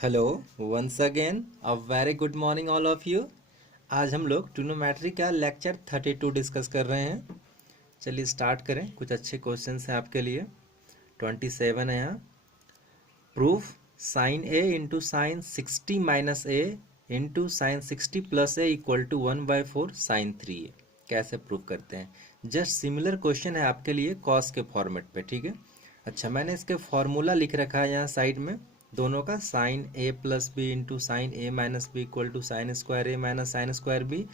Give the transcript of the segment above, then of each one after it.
Hello once again a very good morning all of you. आज हम लोग trigonometry का लेक्चर 32 डिस्कस कर रहे हैं। चलिए स्टार्ट करें। कुछ अच्छे क्वेश्चंस हैं आपके लिए। 27 है यहाँ। Proof sine A into sine 60 minus A into sine 60 plus A equal to 1/4 sine 3 A. कैसे प्रूफ करते हैं। जस्ट सिमिलर क्वेश्चन है आपके लिए कॉस के फॉर्मेट पे, ठीक है। अच्छा, मैंने इसके फॉर्मूला लिख रखा है यहाँ साइड में दोनों का। Sine A plus B into sine A minus B equal to sine square A minus sine square B.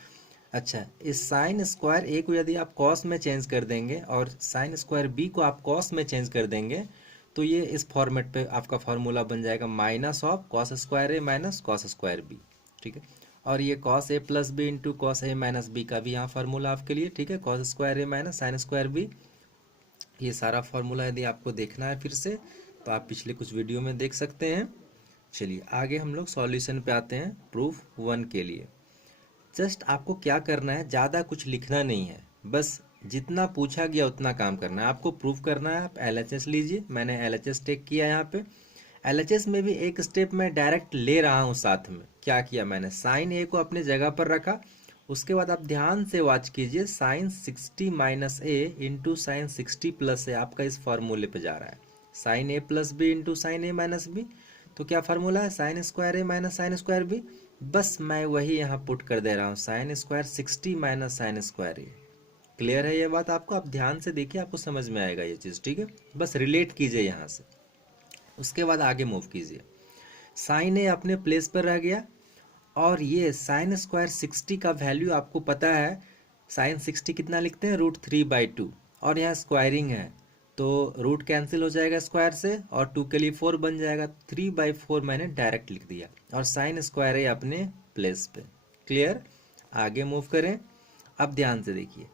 अच्छा, इस साइन स्क्वायर ए को यदि आप कॉस में चेंज कर देंगे और साइन स्क्वायर बी को आप कॉस में चेंज कर देंगे तो ये इस फॉर्मेट पे आपका फॉर्मूला बन जाएगा minus of cos square A minus cos square B, ठीक है। और ये cos A plus B into cos A minus B का भी यहाँ फार्मूला आपके लिए, ठीक है। Cos square A minus sine square B, ये सारा फार्मूला यदि आपको देखना है फिर से तो आप पिछले कुछ वीडियो में देख सकते हैं। चलिए आगे हम लोग सॉल्यूशन पे आते हैं प्रूफ 1 के लिए। जस्ट आपको क्या करना है, ज़्यादा कुछ लिखना नहीं है, बस जितना पूछा गया उतना काम करना है। आपको प्रूफ करना है। आप एलएचएस लीजिए। मैंने एलएचएस टेक किया यहाँ पे। एलएचएस में भी एक स्टेप मैं डायरेक्ट ले रहा हूँ साथ में। क्या किया मैंने, साइन ए को अपने जगह पर रखा। उसके बाद आप ध्यान से वॉच कीजिए, sine 60 minus A into sine 60 plus A आपका इस फॉर्मूले पे जा रहा है। Sine A plus B into sine A minus B, तो क्या फार्मूला है, sine square A minus sine square B. बस मैं वही यहाँ पुट कर दे रहा हूँ, sine square 60 minus sine square A. Clear है ये बात आपको? आप ध्यान से देखिए, आपको समझ में आएगा ये चीज़, ठीक है। बस रिलेट कीजिए यहाँ से, उसके बाद आगे मूव कीजिए। साइन ए अपने प्लेस पर रह गया और ये साइन स्क्वायर 60 का वैल्यू आपको पता है। साइन 60 कितना लिखते हैं, √3/2, और यहाँ स्क्वायरिंग है तो रूट कैंसिल हो जाएगा स्क्वायर से और 2 के लिए 4 बन जाएगा। 3/4 मैंने डायरेक्ट लिख दिया और साइन स्क्वायर है अपने प्लेस पे। क्लियर? आगे मूव करें। अब ध्यान से देखिए,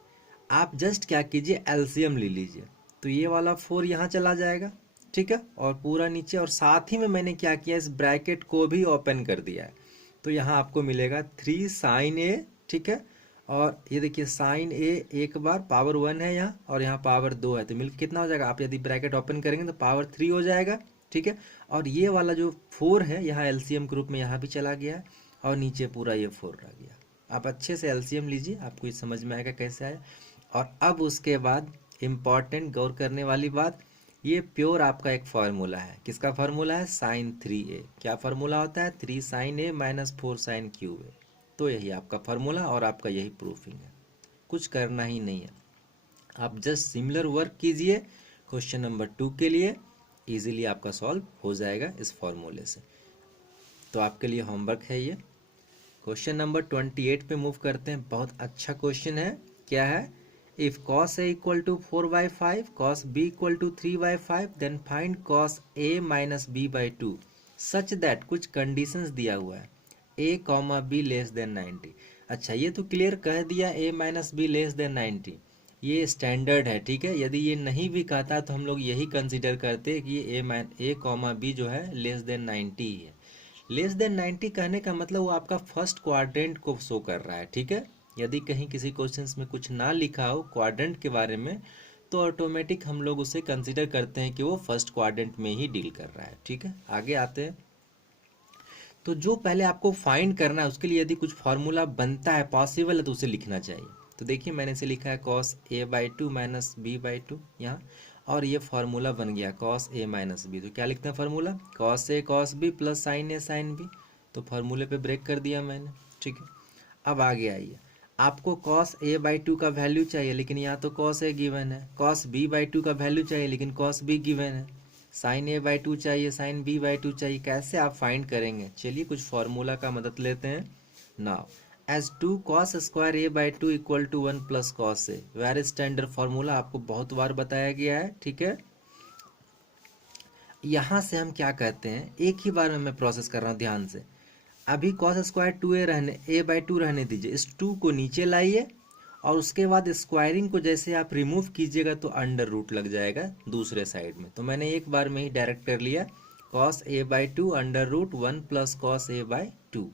आप जस्ट क्या कीजिए, एलसीएम ले लीजिए। तो ये वाला 4 यहाँ चला जाएगा, ठीक है, और पूरा नीचे। और साथ ही में मैंने क्या किया, इस ब्रैकेट को भी ओपन कर दिया है। तो यहाँ आपको मिलेगा 3 साइन ए, ठीक है। और ये देखिए साइन ए एक बार पावर 1 है यहाँ और यहाँ पावर 2 है, तो मिलकर कितना हो जाएगा, आप यदि ब्रैकेट ओपन करेंगे तो पावर 3 हो जाएगा, ठीक है। और ये वाला जो 4 है यहाँ एलसीएम के रूप में यहाँ भी चला गया है और नीचे पूरा ये 4 रह गया। आप अच्छे से एलसीएम लीजिए, आपको ये समझ में आएगा कैसे आया। और अब उसके बाद इम्पॉर्टेंट गौर करने वाली बात, ये प्योर आपका एक फार्मूला है। किसका फार्मूला है, साइन 3a। क्या फार्मूला होता है, 3 sign A minus 4 sine cube ए। तो यही आपका फार्मूला और आपका यही प्रूफिंग है। कुछ करना ही नहीं है, आप जस्ट सिमिलर वर्क कीजिए। क्वेश्चन नंबर 2 के लिए इजीली आपका सॉल्व हो जाएगा इस फॉर्मूले से। तो आपके लिए होमवर्क है ये। क्वेश्चन नंबर 28 पे मूव करते हैं। बहुत अच्छा क्वेश्चन है। क्या है, if cos a equal to 4/5 cos b equal to 3/5 then find cos a minus b by 2 such that कुछ कंडीशंस दिया हुआ है, a comma b less than 90। अच्छा, ये तो क्लियर कह दिया a minus be less than 90, ये स्टैंडर्ड है, ठीक है। यदि ये नहीं भी कहता तो हम लोग यही कंसिडर करते कि ये a कॉमा b जो है लेस देन 90 ही है। लेस देन 90 कहने का मतलब वो आपका फर्स्ट क्वाड्रेंट को शो कर रहा है, ठीक है। यदि कहीं किसी क्वेश्चंस में कुछ ना लिखा हो क्वाड्रेंट के बारे में तो ऑटोमेटिक हम लोग उसे कंसिडर करते हैं कि वो फर्स्ट क्वाड्रेंट में ही डील कर रहा है, ठीक है। आगे आते हैं। तो जो पहले आपको फाइंड करना है उसके लिए यदि कुछ फार्मूला बनता है, पॉसिबल है, तो उसे लिखना चाहिए। तो देखिए मैंने इसे लिखा है cos a/2 माइनस b/2 यहाँ, और ये फार्मूला बन गया cos a माइनस बी। तो क्या लिखते हैं formula, cos a cos b plus sine a sine b। तो फार्मूले पे ब्रेक कर दिया मैंने, ठीक है। अब आगे आइए, आपको cos a/2 का वैल्यू चाहिए लेकिन यहाँ तो cos a गिवन है। cos b/2 का वैल्यू चाहिए लेकिन cos b गिवन है। साइन a/2 चाहिए, साइन b/2 चाहिए। कैसे आप फाइंड करेंगे, चलिए कुछ फार्मूला का मदद लेते हैं। Now as 2 cos square a/2 equal to 1 plus cos a, very standard formula, आपको बहुत बार बताया गया है, ठीक है। यहाँ से हम क्या कहते हैं, एक ही बार में मैं प्रोसेस कर रहा हूँ ध्यान से। अभी cos स्क्वायर 2a रहने, a/2 रहने दीजिए, इस 2 को नीचे लाइए और उसके बाद स्क्वायरिंग को जैसे आप रिमूव कीजिएगा तो अंडर रूट लग जाएगा दूसरे साइड में। तो मैंने एक बार में ही डायरेक्ट कर लिया, cos a/2 under root 1 plus cos a/2।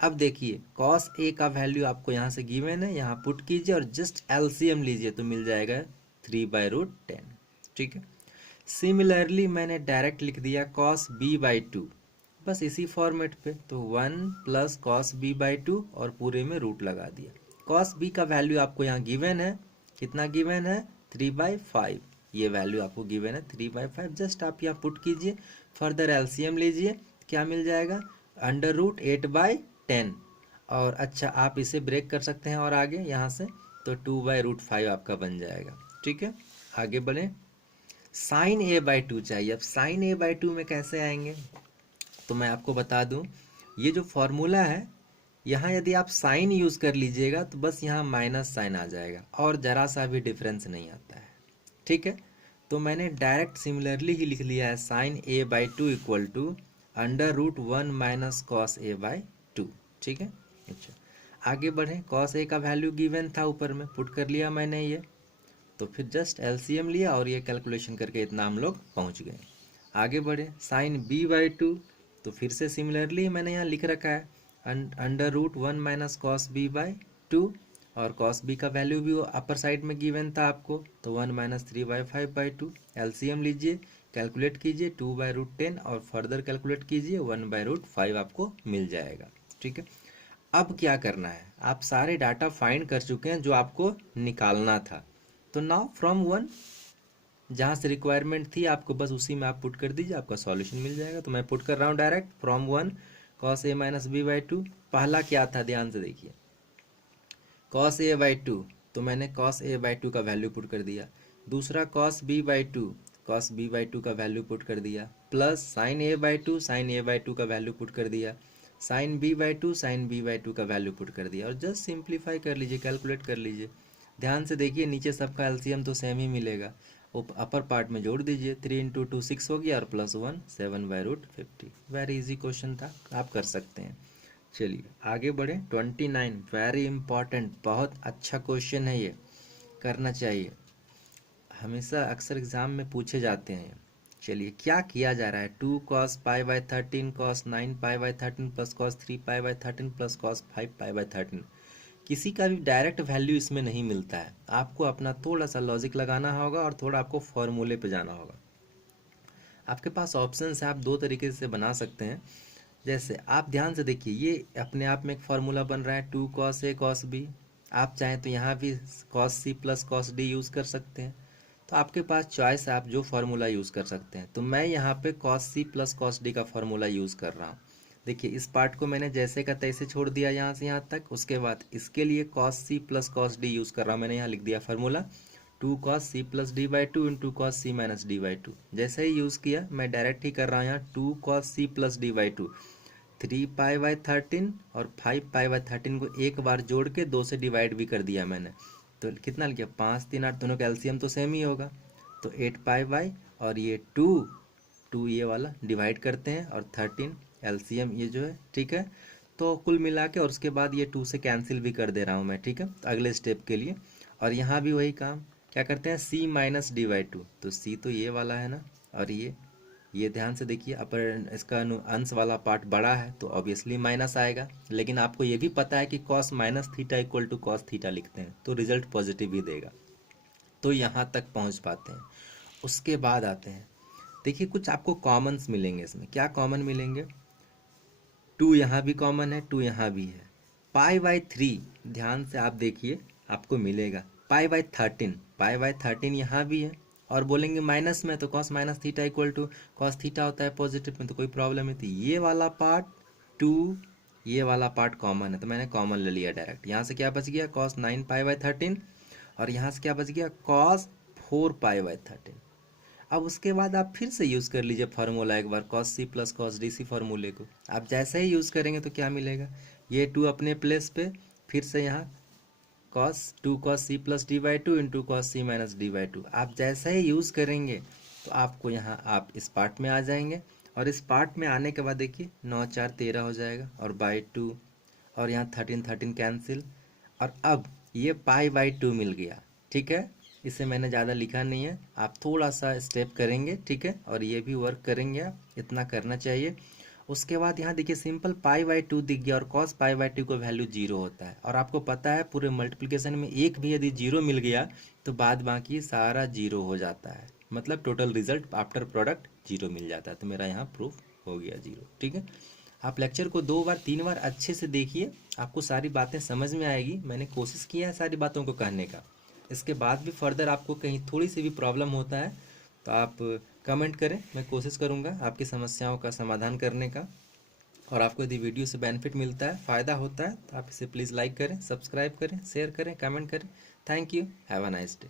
अब देखिए cos a का वैल्यू आपको यहाँ से गिवन है, यहाँ पुट कीजिए और जस्ट एलसीएम लीजिए तो मिल जाएगा 3/√10, ठीक है। सिमिलरली मैंने डायरेक्ट लिख दिया cos b/2, बस इसी फॉर्मेट पे, तो 1 प्लस कॉस बी बाई 2 और पूरे में रूट लगा दिया। कॉस बी का वैल्यू आपको यहाँ गिवन है, कितना गिवन है, 3/5। ये वैल्यू आपको गिवन है 3/5। जस्ट आप यहाँ पुट कीजिए, फर्दर एलसीएम लीजिए, क्या मिल जाएगा, √8/10। और अच्छा आप इसे ब्रेक कर सकते हैं और आगे यहाँ से, तो 2/√5 आपका बन जाएगा। ठीक है, आगे बढ़े। साइन a/2 चाहिए। अब साइन a/2 में कैसे आएंगे, तो मैं आपको बता दूं, ये जो फॉर्मूला है यहाँ यदि आप साइन यूज़ कर लीजिएगा तो बस यहाँ माइनस साइन आ जाएगा और ज़रा सा भी डिफरेंस नहीं आता है। ठीक है, तो मैंने डायरेक्ट सिमिलरली ही लिख लिया है, sine a/2 equal to √1 minus cos a/2। ठीक है, अच्छा आगे बढ़ें। कॉस a का वैल्यू गिवन था, ऊपर में पुट कर लिया मैंने ये, तो फिर जस्ट एलसीएम लिया और ये कैलकुलेशन करके इतना हम लोग पहुंच गए। आगे बढ़े, साइन b/2, तो फिर से सिमिलरली मैंने यहाँ लिख रखा है √1 माइनस कॉस b/2, और कॉस b का वैल्यू भी अपर साइड में गिवन था आपको, तो 1 माइनस 3/5/2। एलसीएम लीजिए, कैलकुलेट कीजिए 2/√10 और फर्दर कैलकुलेट कीजिए 1/√5 आपको मिल जाएगा। ठीक है, अब क्या करना है, आप सारे डाटा फाइंड कर चुके हैं जो आपको निकालना था, तो नाउ फ्रॉम 1 जहाँ से रिक्वायरमेंट थी आपको बस उसी में आप पुट कर दीजिए, आपका सॉल्यूशन मिल जाएगा। तो मैं पुट कर रहा हूँ direct, from 1 cos a minus b/2। पहला क्या था, ध्यान से देखिए, कॉस a/2, तो मैंने कॉस a/2 का वैल्यू पुट कर दिया। दूसरा कॉस b/2, कॉस b/2 का वैल्यू पुट कर दिया, plus sign a/2, sign a/2 का वैल्यू पुट कर दिया, साइन b/2, साइन b/2 का वैल्यू पुट कर दिया, और जस्ट सिंप्लीफाई कर लीजिए, कैलकुलेट कर लीजिए। ध्यान से देखिए, नीचे सबका एलसीएम तो सेम ही मिलेगा, अपर पार्ट में जोड़ दीजिए, 3 × 2 6 हो गया और +1 7/√50। वेरी इजी क्वेश्चन था, आप कर सकते हैं। चलिए आगे बढ़े। 29 वेरी इंपॉर्टेंट, बहुत अच्छा क्वेश्चन है, ये करना चाहिए, हमेशा अक्सर एग्जाम में पूछे जाते हैं। चलिए क्या किया जा रहा है, 2 cos π/13 cos 9 π/13 plus cos 3 π/13 plus cos 5 π/13। किसी का भी डायरेक्ट वैल्यू इसमें नहीं मिलता है, आपको अपना थोड़ा सा लॉजिक लगाना होगा और थोड़ा आपको फॉर्मूले पे जाना होगा। आपके पास ऑप्शन है, आप दो तरीके से बना सकते हैं। जैसे आप ध्यान से देखिए, ये अपने आप में एक फार्मूला बन रहा है, 2 cos a cos b। आप चाहें तो यहाँ भी cos c plus cos d use कर सकते हैं, तो आपके पास चॉइस है, आप जो फार्मूला यूज़ कर सकते हैं। तो मैं यहाँ पे cos c plus cos d का फार्मूला यूज़ कर रहा हूँ। देखिए इस पार्ट को मैंने जैसे का तैसे छोड़ दिया यहाँ से यहाँ तक, उसके बाद इसके लिए cos c plus cos d use कर रहा हूँ। मैंने यहाँ लिख दिया formula 2 cos c plus d/2 into cos c minus d/2। जैसे ही यूज़ किया, मैं डायरेक्ट ही कर रहा हूँ यहाँ 2 cos c प्लस d/2, 3 π/13 और 5 π/13 को एक बार जोड़ के 2 से डिवाइड भी कर दिया मैंने, तो कितना लिखा, 5 3 8, दोनों का एलसीएम तो सेम ही होगा, तो 8 π/, और ये 2 ये वाला डिवाइड करते हैं और 13 एलसीएम ये जो है। ठीक है, तो कुल मिला के, और उसके बाद ये 2 से कैंसिल भी कर दे रहा हूँ मैं। ठीक है, अगले स्टेप के लिए, और यहाँ भी वही काम क्या करते हैं, c माइनस d/2, तो c तो ये वाला है ना, और ये ध्यान से देखिए, अपर इसका अंश वाला पार्ट बड़ा है तो ऑब्वियसली माइनस आएगा, लेकिन आपको ये भी पता है कि cos minus theta equal to cos theta लिखते हैं तो रिजल्ट पॉजिटिव ही देगा। तो यहाँ तक पहुँच पाते हैं। उसके बाद आते हैं, देखिए कुछ आपको कॉमन्स मिलेंगे इसमें। क्या कॉमन मिलेंगे, 2 यहाँ भी कॉमन है, 2 यहाँ भी है। π/3 ध्यान से आप देखिए, आपको मिलेगा π/13 यहाँ भी है, और बोलेंगे माइनस में, तो cos minus theta equal to cos theta होता है पॉजिटिव में, तो कोई प्रॉब्लम नहीं थी। ये वाला पार्ट 2, ये वाला पार्ट कॉमन है, तो मैंने कॉमन ले लिया डायरेक्ट। यहाँ से क्या बच गया, cos 9 π/13, और यहाँ से क्या बच गया, cos 4 π/13। अब उसके बाद आप फिर से यूज़ कर लीजिए फार्मूला एक बार, cos c plus cos d, फार्मूले को आप जैसे ही यूज़ करेंगे तो क्या मिलेगा, ये 2 अपने प्लेस पे, फिर से यहाँ2 cos c plus d/2 into cos c minus d/2। आप जैसे ही यूज़ करेंगे तो आपको यहाँ आप इस पार्ट में आ जाएंगे, और इस पार्ट में आने के बाद देखिए 9 4 13 हो जाएगा, और /2, और यहाँ 13 कैंसिल, और अब ये π/2 मिल गया। ठीक है, इसे मैंने ज़्यादा लिखा नहीं है, आप थोड़ा सा स्टेप करेंगे। ठीक है, और ये भी वर्क करेंगे, आप इतना करना चाहिए। उसके बाद यहाँ देखिए सिंपल π/2 दिख गया, और cos π/2 का वैल्यू 0 होता है, और आपको पता है पूरे मल्टीप्लिकेशन में एक भी यदि 0 मिल गया तो बाद बाकी सारा 0 हो जाता है, मतलब टोटल रिजल्ट आफ्टर प्रोडक्ट 0 मिल जाता है। तो मेरा यहाँ प्रूफ हो गया 0। ठीक है, आप लेक्चर को 2 बार 3 बार अच्छे से देखिए, आपको सारी बातें समझ में आएगी। मैंने कोशिश किया है सारी बातों को कहने का। इसके बाद भी फर्दर आपको कहीं थोड़ी सी भी प्रॉब्लम होता है तो आप कमेंट करें, मैं कोशिश करूँगा आपकी समस्याओं का समाधान करने का। और आपको यदि वीडियो से बेनिफिट मिलता है, फ़ायदा होता है, तो आप इसे प्लीज़ लाइक करें, सब्सक्राइब करें, शेयर करें, कमेंट करें। Thank you, have a nice day.